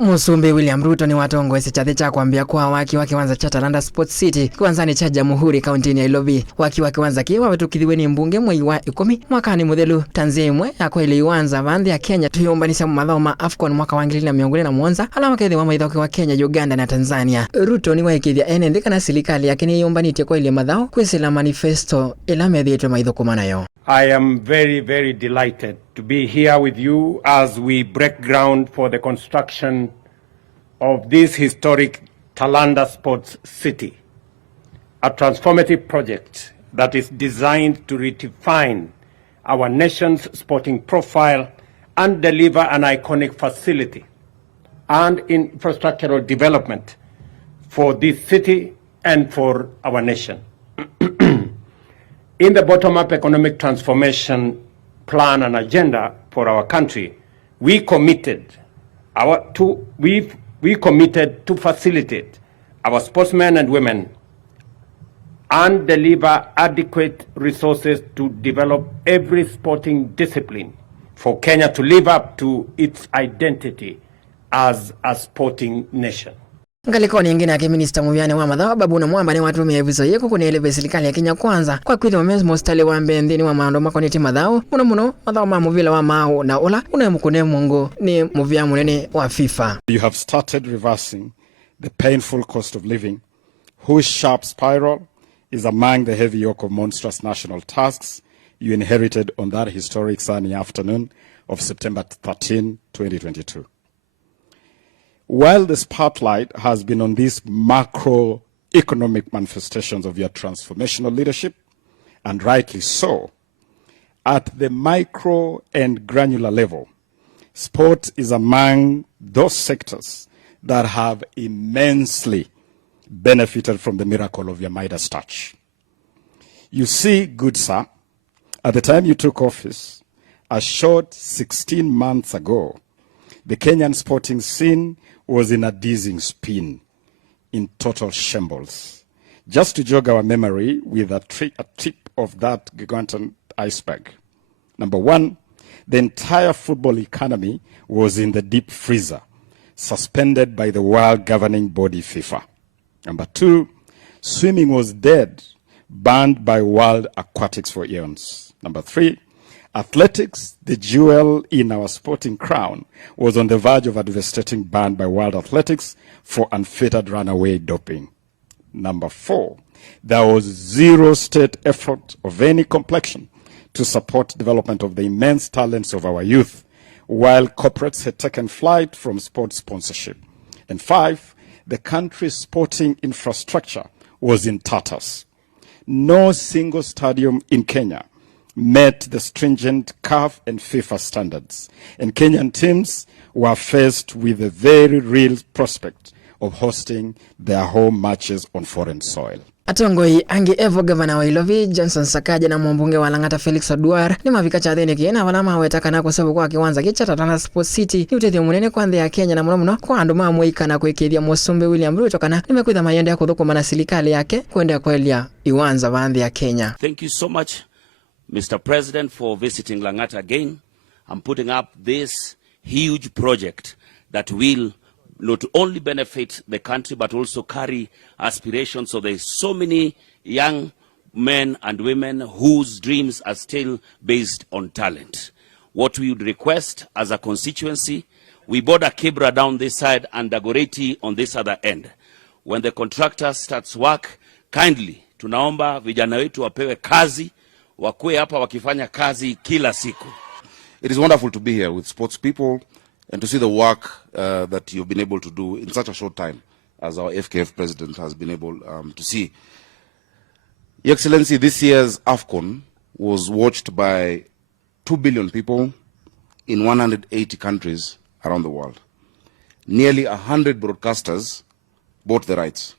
Musumbi William Ruto ni watongwesi chathi cha Kwambiiya kwa Waki wa Kiwanza cha Talanta Sports City Kiwanzani cha Jamhuri kaunti ya Ilobi. Waki wa Kiwanza ki wawetukithiwe ni mbunge mwei wa 10 mwakani muthelu tanzia imwe yakwa Kiwanza vanthi ya Kenya tuyumbanisha mathao ma AFCON mwaka wa 2027 ala makethi wa maithoki wa Kenya, Uganda na Tanzania. Ruto ni waikithia ene kana serikali yake ni yumbanite kwa ile mathao kwisila manifesto ila methietwe maithoko manayo. I am very, very delighted to be here with you as we break ground for the construction of this historic Talanta Sports City, a transformative project that is designed to redefine our nation's sporting profile and deliver an iconic facility and infrastructural development for this city and for our nation. In the bottom-up economic transformation plan and agenda for our country, we committed to facilitate our sportsmen and women and deliver adequate resources to develop every sporting discipline for Kenya to live up to its identity as a sporting nation. Ngaliko nyingine yake Minister Muvyane wa Madhawa Babu na Mwamba ni watu mevizo yeko kunieleve serikali ya Kenya Kwanza kwa kwili wamezi mostali wa mbendini wa maando makoniti madhao muno madhao ma muvila wa mao na ola unemukune mungu ni muvya munene wa FIFA. You have started reversing the painful cost of living, whose sharp spiral is among the heavy yoke of monstrous national tasks you inherited on that historic sunny afternoon of September 13, 2022. While the spotlight has been on these macroeconomic manifestations of your transformational leadership, and rightly so, at the micro and granular level, sport is among those sectors that have immensely benefited from the miracle of your Midas touch. You see, good sir, at the time you took office, a short 16 months ago, the Kenyan sporting scene was in a dizzying spin, in total shambles. Just to jog our memory with a tip of that gigantic iceberg. Number one, the entire football economy was in the deep freezer, suspended by the world governing body FIFA. Number two, swimming was dead, banned by World Aquatics for eons. Number three, athletics, the jewel in our sporting crown, was on the verge of a devastating ban by World Athletics for unfettered runaway doping. Number four, there was zero state effort of any complexion to support development of the immense talents of our youth, while corporates had taken flight from sports sponsorship. And five, the country's sporting infrastructure was in tatters. No single stadium in Kenya met the stringent CAF and FIFA standards, and Kenyan teams were faced with the very real prospect of hosting their home matches on foreign soil. Atongoi angi evo governor wa Ilobi Johnson Sakaja na mbunge wa Lang'ata Felix Oduor ni mavika cha thini kiena walama wetaka na kusebu kwa Kiwanza kicha Talanta Sports City ni utethio munene kwa nthi ya Kenya na muno kwa andu mamwika na kwikithia Musumbi William Ruto kana nimekwitha mayende ya kuthukuma na serikali yake kwenda kwelia Kiwanza vanthi ya Kenya. Thank you so much, Mr. President, for visiting Lang'ata again and putting up this huge project that will not only benefit the country but also carry aspirations. So there's so many young men and women whose dreams are still based on talent. What we would request as a constituency, we border Kibra down this side and Dagoretti on this other end. When the contractor starts work, kindly tunaomba vijana wetu wapewe kazi, wakue hapa wakifanya kazi kila siku. It is wonderful to be here with sports people and to see the work that you've been able to do in such a short time as our FKF president has been able to see. Your Excellency, this year's AFCON was watched by 2 billion people in 180 countries around the world. Nearly 100 broadcasters bought the rights.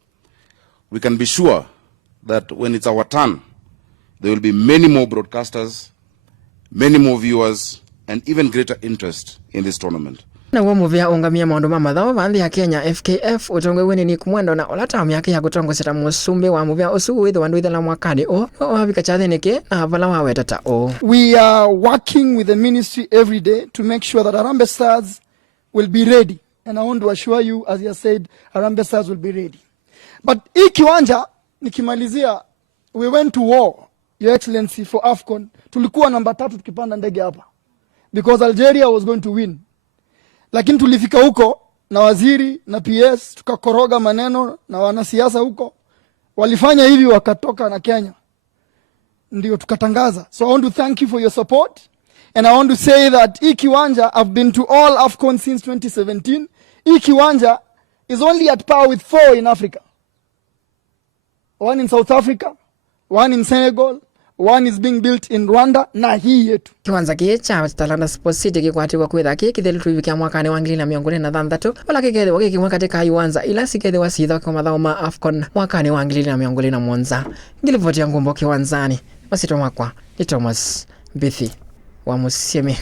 We can be sure that when it's our turn, there will be many more broadcasters, many more viewers, and even greater interest in this tournament. Na uo muvia ungamia maundu mamadhao vanthi ya Kenya FKF utongwe wini ni kumwendo na olata miaka ya kutongo seta Musumbi wa muvia usugu withu wandu ithela mwakani o wavika chathiniki na vala wawetata o. We are working with the ministry every day to make sure that our ambassadors will be ready and I want to assure you, as you said, Harambee Stars will be ready. But hii kiwanja nikimalizia, we went to war, Your Excellency, for AFCON. Tulikuwa namba 3 tukipanda ndege hapa because Algeria was going to win. Lakini tulifika huko na waziri na PS tukakoroga maneno na wanasiasa huko. Walifanya hivi wakatoka na Kenya. Ndio tukatangaza. So I want to thank you for your support. And I want to say that hii kiwanja, I've been to all AFCON since 2017. Hii kiwanja is only at par with 4 in Africa. 1 in South Africa, 1 in Senegal, 1 is being built in Rwanda, na hii yetu. Kiwanza cha Talanta Sports City kikwatiwa kwitha kithelu tuivikia mwakani wa 2026 wala kikethe wakikimwa katika Kiwanza ila sikethe wasitha kwa mathao ma AFCON mwakani wa 2027. Ngilivoti ya ngumbo Kiwanzani. Wasito mwakwa ni Thomas Bithi wa Musiemi.